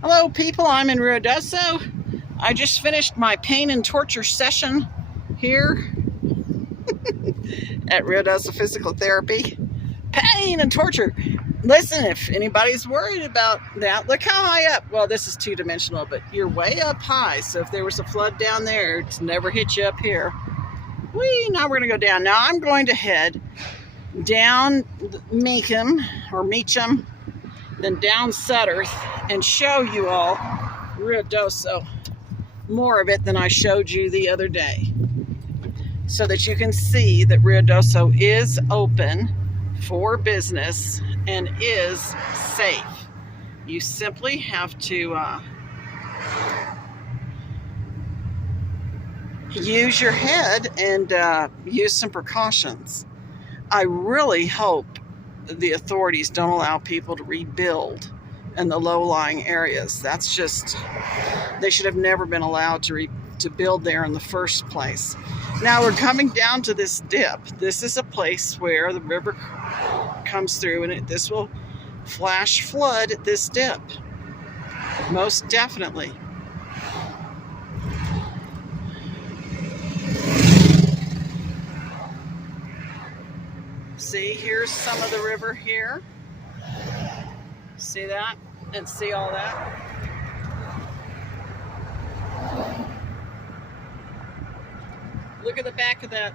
Hello people, I'm in Ruidoso. I just finished my pain and torture session here at Ruidoso Physical Therapy. Pain and torture. Listen, if anybody's worried about that, look how high up. Well, this is two-dimensional, but you're way up high. So if there was a flood down there, it's never hit you up here. Now we're going to go down. Now I'm going to head down Meacham, then down Sutterth, and show you all Ruidoso, more of it than I showed you the other day, so that you can see that Ruidoso is open for business and is safe. You simply have to use your head and use some precautions. I really hope the authorities don't allow people to rebuild in the low-lying areas. That's just, they should have never been allowed to build there in the first place. Now we're coming down to this dip. This is a place where the river comes through, and this will flash flood at this dip. Most definitely. See, here's some of the river here. See that? And see all that? Look at the back of that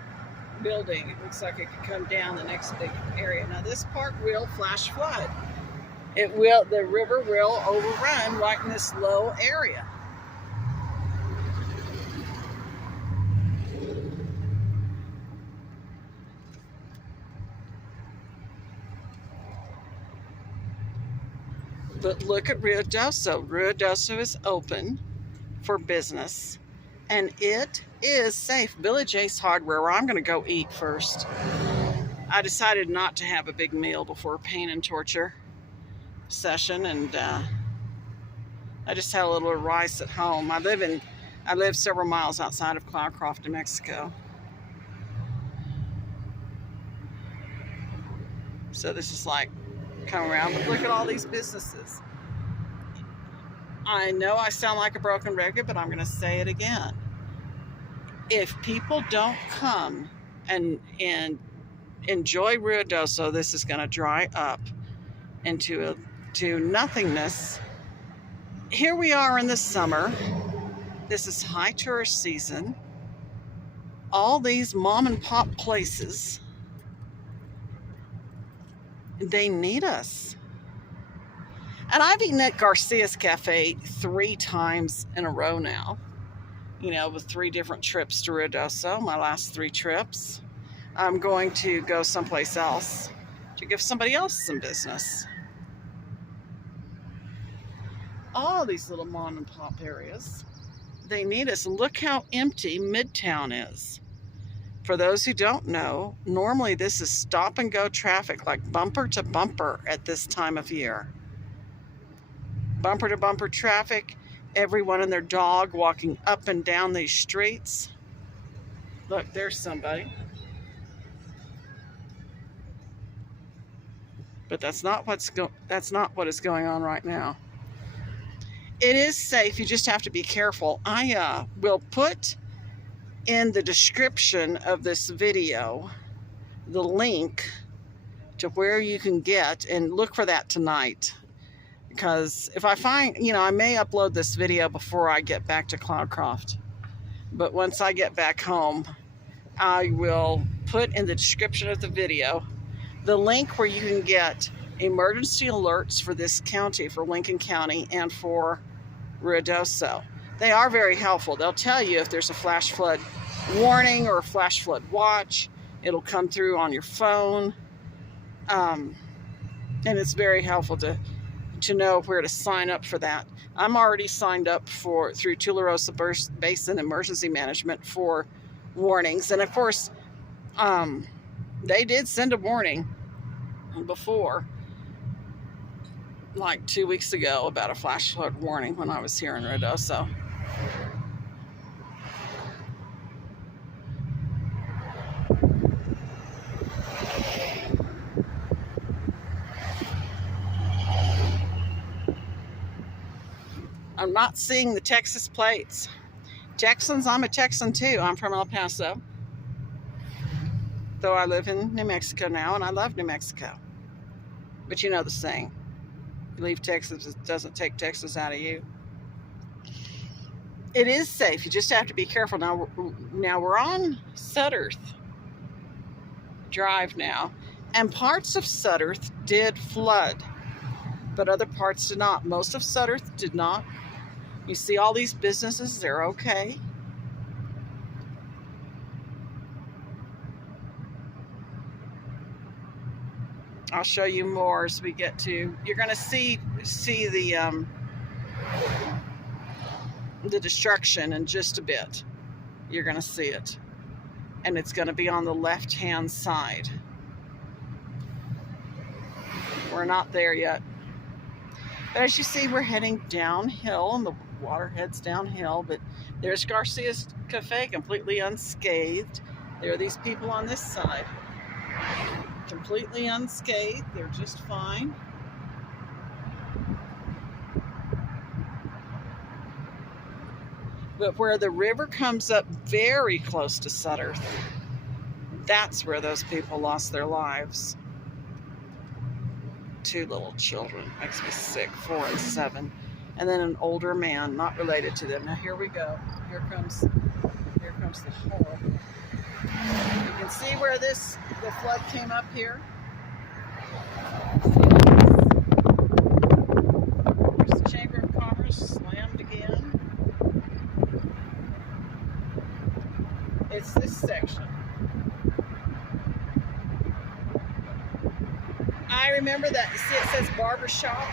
building. It looks like it could come down the next big area. Now this part will flash flood. The river will overrun right in this low area. But look at Ruidoso. Ruidoso is open for business, and it is safe. Billy J's Hardware, where I'm going to go eat first. I decided not to have a big meal before pain and torture session, and I just had a little rice at home. I live several miles outside of Cloudcroft, New Mexico. So this is like come around, but look at all these businesses. I know I sound like a broken record, but I'm going to say it again. If people don't come and enjoy Ruidoso, this is going to dry up into nothingness. Here we are in the summer. This is high tourist season. All these mom and pop places, they need us. And I've eaten at Garcia's Cafe 3 times in a row now, with 3 different trips to Ruidoso, my last 3 trips. I'm going to go someplace else to give somebody else some business. All these little mom and pop areas, they need us. Look how empty Midtown is. For those who don't know, normally this is stop and go traffic, like bumper to bumper at this time of year. Bumper to bumper traffic, everyone and their dog walking up and down these streets. Look, there's somebody. But that's not what is going on right now. It is safe, you just have to be careful. I will put in the description of this video the link to where you can get, and look for that tonight, because if I find, I may upload this video before I get back to Cloudcroft, but once I get back home, I will put in the description of the video the link where you can get emergency alerts for this county, for Lincoln County, and for Ruidoso. They are very helpful. They'll tell you if there's a flash flood warning or a flash flood watch. It'll come through on your phone. And it's very helpful to know where to sign up for that. I'm already signed up through Tularosa Basin Emergency Management for warnings. And of course, they did send a warning before, like 2 weeks ago, about a flash flood warning when I was here in Ruidoso. I'm not seeing the Texas plates. Texans, I'm a Texan too. I'm from El Paso, though I live in New Mexico now, and I love New Mexico. But you know the saying, you leave Texas, it doesn't take Texas out of you. It is safe. You just have to be careful. Now we're on Sudderth Drive now, and parts of Sudderth did flood, but other parts did not. Most of Sudderth did not. You see all these businesses, they're okay. I'll show you more as we get to, you're going to see the destruction in just a bit. You're going to see it. And it's going to be on the left-hand side. We're not there yet. But as you see, we're heading downhill, and the water heads downhill. But there's Garcia's Cafe, completely unscathed. There are these people on this side, completely unscathed. They're just fine. But where the river comes up very close to Sudderth, that's where those people lost their lives. 2 little children, makes me sick, 4 and 7, and then an older man, not related to them. Now here we go. Here comes the horror. You can see where the flood came up here. There's the Chamber of Commerce slammed again. It's this section. I remember that. See, it says barber shop.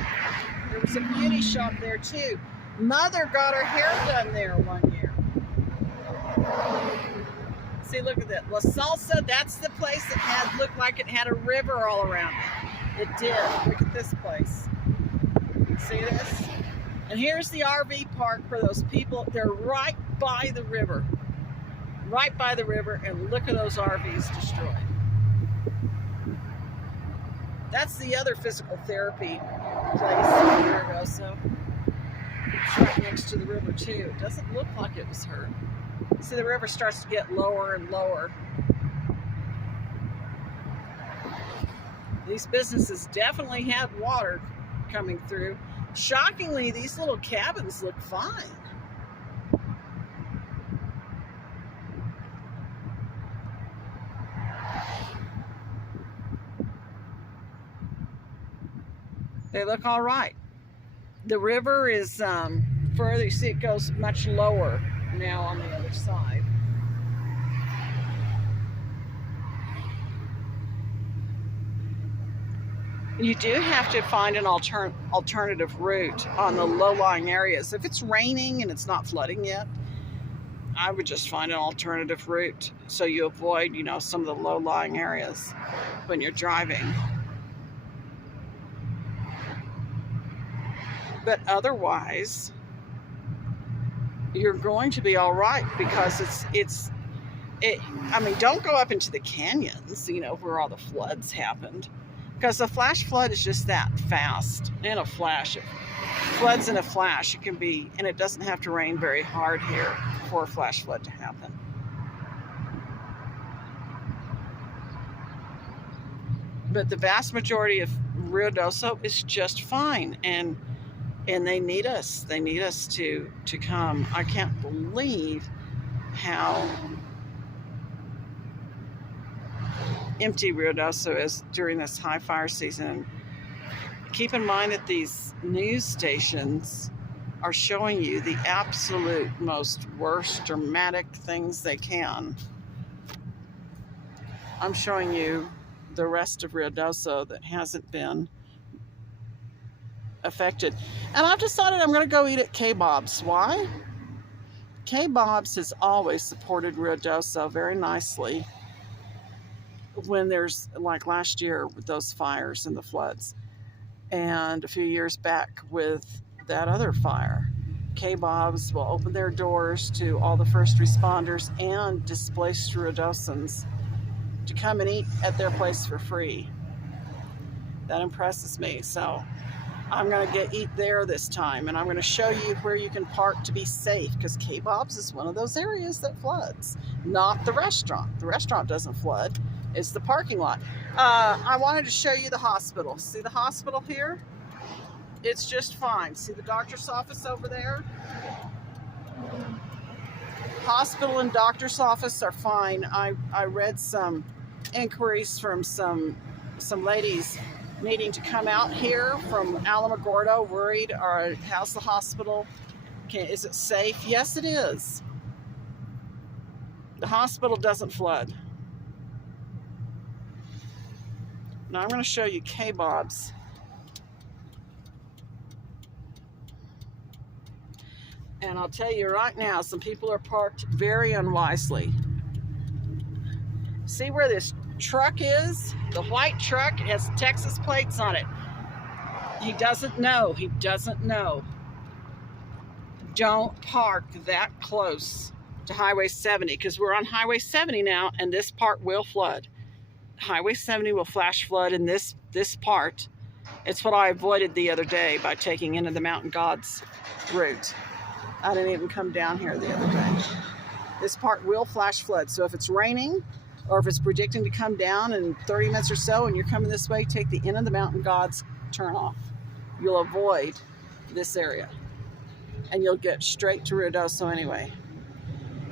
There was a beauty shop there too. Mother got her hair done there one year. See, look at that. La Salsa, that's the place that looked like it had a river all around it. It did. Look at this place. See this? And here's the RV park for those people. They're right by the river. Right by the river, and look at those RVs destroyed. That's the other physical therapy place in Ruidoso. It's right next to the river too. It doesn't look like it was hurt. See, the river starts to get lower and lower. These businesses definitely had water coming through. Shockingly, these little cabins look fine. They look all right. The river is further. You see, it goes much lower now on the other side. You do have to find an alternative route on the low-lying areas. If it's raining and it's not flooding yet, I would just find an alternative route so you avoid, some of the low-lying areas when you're driving. But otherwise, you're going to be all right, because don't go up into the canyons, where all the floods happened, because the flash flood is just that fast. In a flash, it floods in a flash. It can be, and it doesn't have to rain very hard here for a flash flood to happen. But the vast majority of Ruidoso is just fine, and they need us. They need us to come. I can't believe how empty Ruidoso is during this high fire season. Keep in mind that these news stations are showing you the absolute most worst dramatic things they can. I'm showing you the rest of Ruidoso that hasn't been affected. And I've decided I'm going to go eat at K-Bob's. Why? K-Bob's has always supported Ruidoso very nicely when there's, like last year with those fires and the floods, and a few years back with that other fire. K-Bob's will open their doors to all the first responders and displaced Ruidosans to come and eat at their place for free. That impresses me. So I'm going to eat there this time, and I'm going to show you where you can park to be safe, because K-Bob's is one of those areas that floods, not the restaurant. The restaurant doesn't flood. It's the parking lot. I wanted to show you the hospital. See the hospital here? It's just fine. See the doctor's office over there? Hospital and doctor's office are fine. I read some inquiries from some ladies needing to come out here from Alamogordo, worried, or how's the hospital? Is it safe? Yes, it is. The hospital doesn't flood. Now I'm going to show you K-Bob's. And I'll tell you right now, some people are parked very unwisely. See where this truck is? The white truck has Texas plates on it. He doesn't know. He doesn't know. Don't park that close to Highway 70, because we're on Highway 70 now, and this part will flood. Highway 70 will flash flood in this part. It's what I avoided the other day by taking into the Mountain Gods route. I didn't even come down here the other day. This part will flash flood. So if it's raining, or if it's predicting to come down in 30 minutes or so and you're coming this way, take the Inn of the Mountain Gods turn off. You'll avoid this area. And you'll get straight to Ruidoso anyway.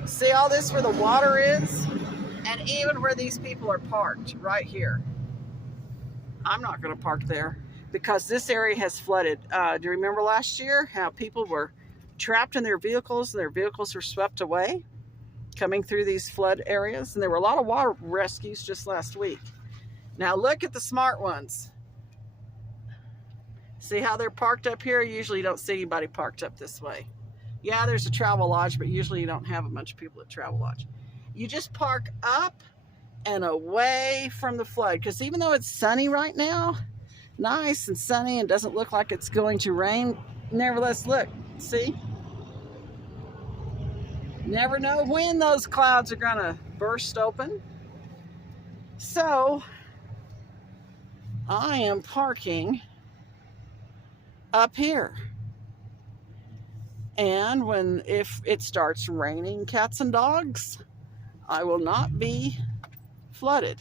See all this where the water is? And even where these people are parked, right here. I'm not going to park there because this area has flooded. Do you remember last year how people were trapped in their vehicles and their vehicles were swept away coming through these flood areas? And there were a lot of water rescues just last week. Now look at the smart ones. See how they're parked up here? Usually you don't see anybody parked up this way. Yeah, there's a travel lodge, but usually you don't have a bunch of people at travel lodge. You just park up and away from the flood, because even though it's sunny right now, nice and sunny, and doesn't look like it's going to rain, nevertheless, look, see? Never know when those clouds are gonna burst open. So I am parking up here. And if it starts raining cats and dogs, I will not be flooded.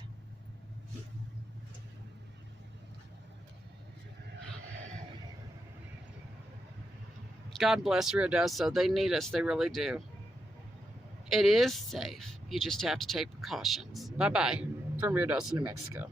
God bless Ruidoso. They need us. They really do. It is safe. You just have to take precautions. Bye-bye from Ruidoso, New Mexico.